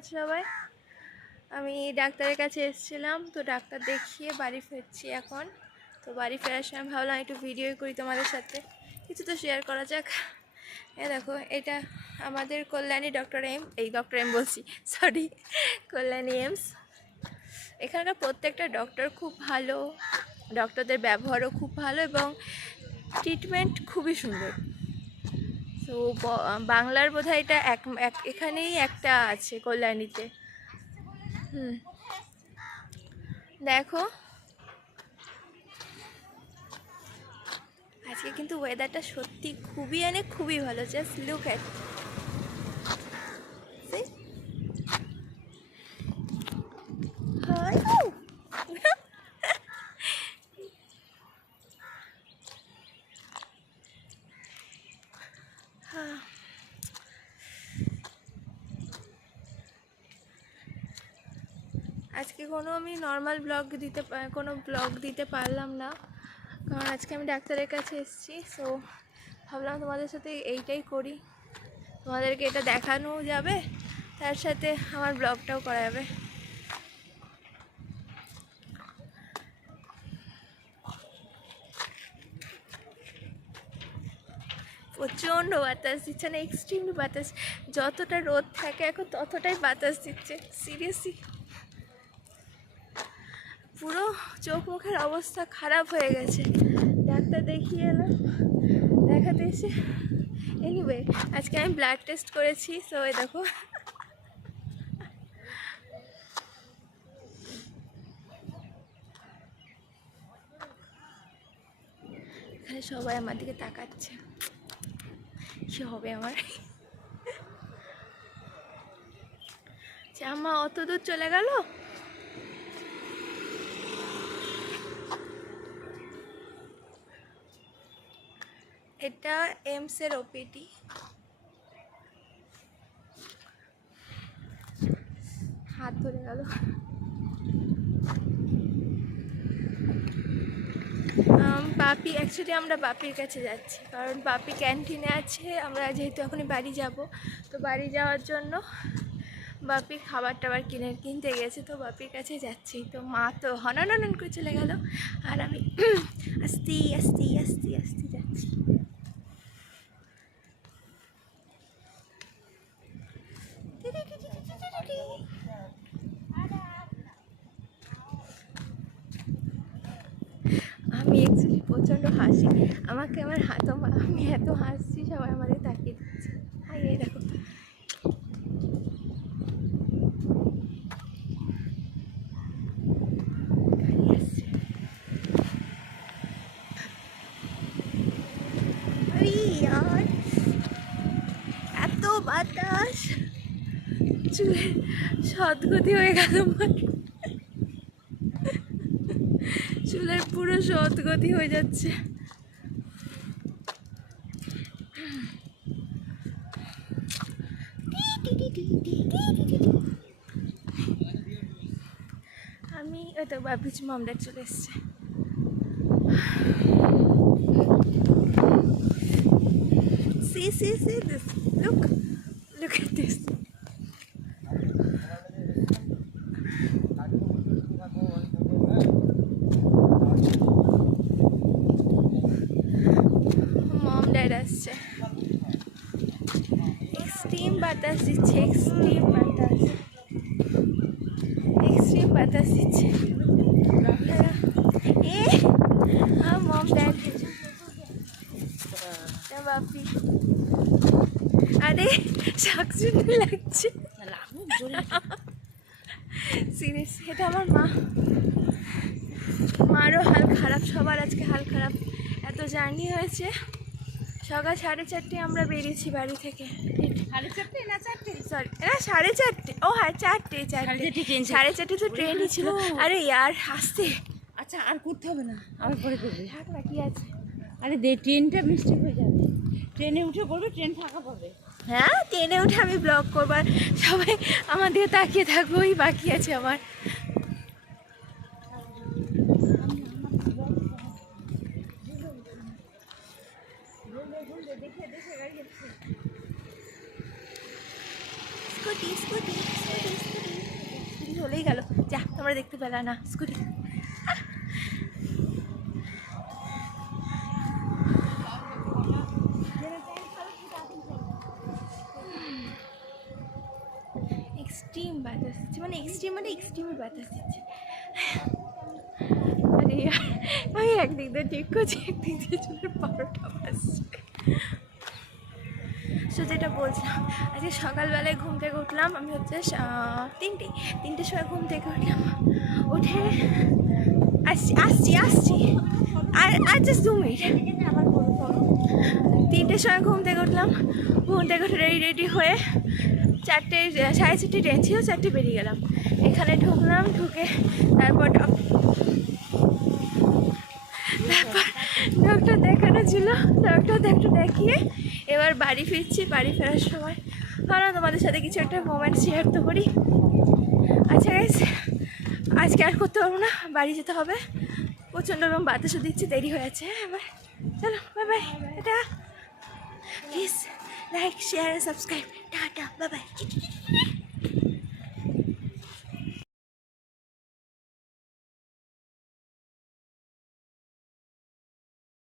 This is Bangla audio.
আছো সবাই? আমি ডাক্তারের কাছে এসেছিলাম, তো ডাক্তার দেখিয়ে বাড়ি ফিরছি এখন। তো বাড়ি ফেরার সময় ভাবলাম একটু ভিডিও করি তোমাদের সাথে, কিছু তো শেয়ার করা যাক। দেখো, এটা আমাদের কল্যাণী ডক্টর এম বলছি, সরি, কল্যাণী এমস। এখানকার প্রত্যেকটা ডক্টর খুব ভালো, ডক্টরদের ব্যবহারও খুব ভালো এবং ট্রিটমেন্ট খুবই সুন্দর। তো বাংলার বোধহয় এটা এখানেই একটা আছে, কল্যাণীতে। দেখো, আজকে কিন্তু ওয়েদারটা সত্যি খুবই ভালো। জাস্ট লুক অ্যাট, আজকে আমি নর্মাল ব্লগ দিতে পারলাম না, কারণ আজকে আমি ডাক্তারের কাছে এসেছি। সো ভাবলাম তোমাদের সাথে এইটাই করি, তোমাদেরকে এটা দেখানো যাবে, তার সাথে আমার ব্লগটাও করা যাবে। প্রচণ্ড বাতাস দিচ্ছে, না এক্সট্রিম বাতাস। যতটা রোদ থাকে এখন ততটাই বাতাস দিচ্ছে, সিরিয়াসলি পুরো চোখ মুখের অবস্থা খারাপ হয়ে গেছে। ডাক্তার দেখিয়ে এলাম, দেখাতে এসে এনিওয়ে আজকে আমি ব্লাড টেস্ট করেছি। সো এই দেখো, এখানে সবাই আমার দিকে তাকাচ্ছে, কি হবে আমার। জামা অত দূর চলে গেল। এটা এমসের ওপিডি। হাত ধরে গেল। বাপি, অ্যাকচুয়ালি আমরা বাপির কাছে যাচ্ছি, কারণ বাপি ক্যান্টিনে আছে। আমরা যেহেতু এখনই বাড়ি যাব, তো বাড়ি যাওয়ার জন্য বাপি খাবার টাবার কিনতে গেছে, তো বাপির কাছে যাচ্ছি। তো মা তো হনন করে চলে গেল, আর আমি আস্তে আস্তে আস্তে আস্তে যাচ্ছি। আমি অ্যাকচুয়ালি প্রচণ্ড হাসি, আমাকে আমার আমি এত হাসছি, সবাই আমাদের তাকিয়ে দিচ্ছে। হাই, এই দেখো, এত বাতাস, চুলের সদ্গতি হয়ে গেল, চুলের পুরো সদ্গতি হয়ে যাচ্ছে। আমি ওই তো বাপির মামলার চলে এসছে। See this, look at this. Mom dad আসছে, এক্সট্রিম বাতাস দিচ্ছে, এক্সট্রিম বাতাস দিচ্ছে। মম ড্যাড, বাপি, আরে শাকচুন্নি লাগছে, সিরিয়াস। এটা আমার মারও হাল খারাপ, সবার আজকে হাল খারাপ। এত জার্নি হয়েছে, সকাল 4:30 আমরা বেরিয়েছি বাড়ি থেকে। 4:30? ও হ্যাঁ, 4টে 4:30 তো ট্রেনই ছিল। আরে ইয়ার, আসতে। আচ্ছা, আর করতে হবে না, আমার পরে করবে। থাক না, কি আছে। আরে ট্রেনটা মিস্টেক হয়ে যাবে, ট্রেনে উঠে করবে, ট্রেন ফাঁকা পাবে। হ্যাঁ, ট্রেনে উঠে আমি ব্লগ করবার, সবাই আমার দিকে তাকিয়ে থাকবো, ওই বাকি আছে আমার। স্কুটি চলেই গেল। যা, তোমরা দেখতে পেলা না স্কুটি। এক্সট্রিম বাতাস দিচ্ছে, মানে এক্সট্রিমই বাতাস দিচ্ছে। আরে ইয়ার, আমি একদিক দিয়ে ঠিক করছি, একদিক দিয়ে চুলের 12টা বাজছে। সো যেটা বলছিলাম, আজকে সকালবেলায় ঘুম থেকে উঠলাম, আমি হচ্ছে তিনটের সময় ঘুম থেকে উঠলাম। উঠে আসছি আর জাস্ট 2 মিনিট। 3টের সময় ঘুম থেকে উঠলাম, ঘুম থেকে উঠে রেডি হয়ে 4:30 ট্রেন ছিল, 4টে বেরিয়ে গেলাম। এখানে ঢুকলাম, ঢুকে তারপর ডক্টর দেখানো ছিল, ডক্টর দেখিয়ে এবার বাড়ি ফিরছি। বাড়ি ফেরার সময় ভাবলাম তোমাদের সাথে কিছু একটা মোমেন্ট শেয়ার তো করি। আচ্ছা গাইস, আজকে আর করতে পারবো না, বাড়ি যেতে হবে। প্রচণ্ড রকম বাতাসও দিচ্ছে, দেরি হয়ে যাচ্ছে। এবার চলো, bye bye, tata. Please like, share, subscribe. Tata, bye bye.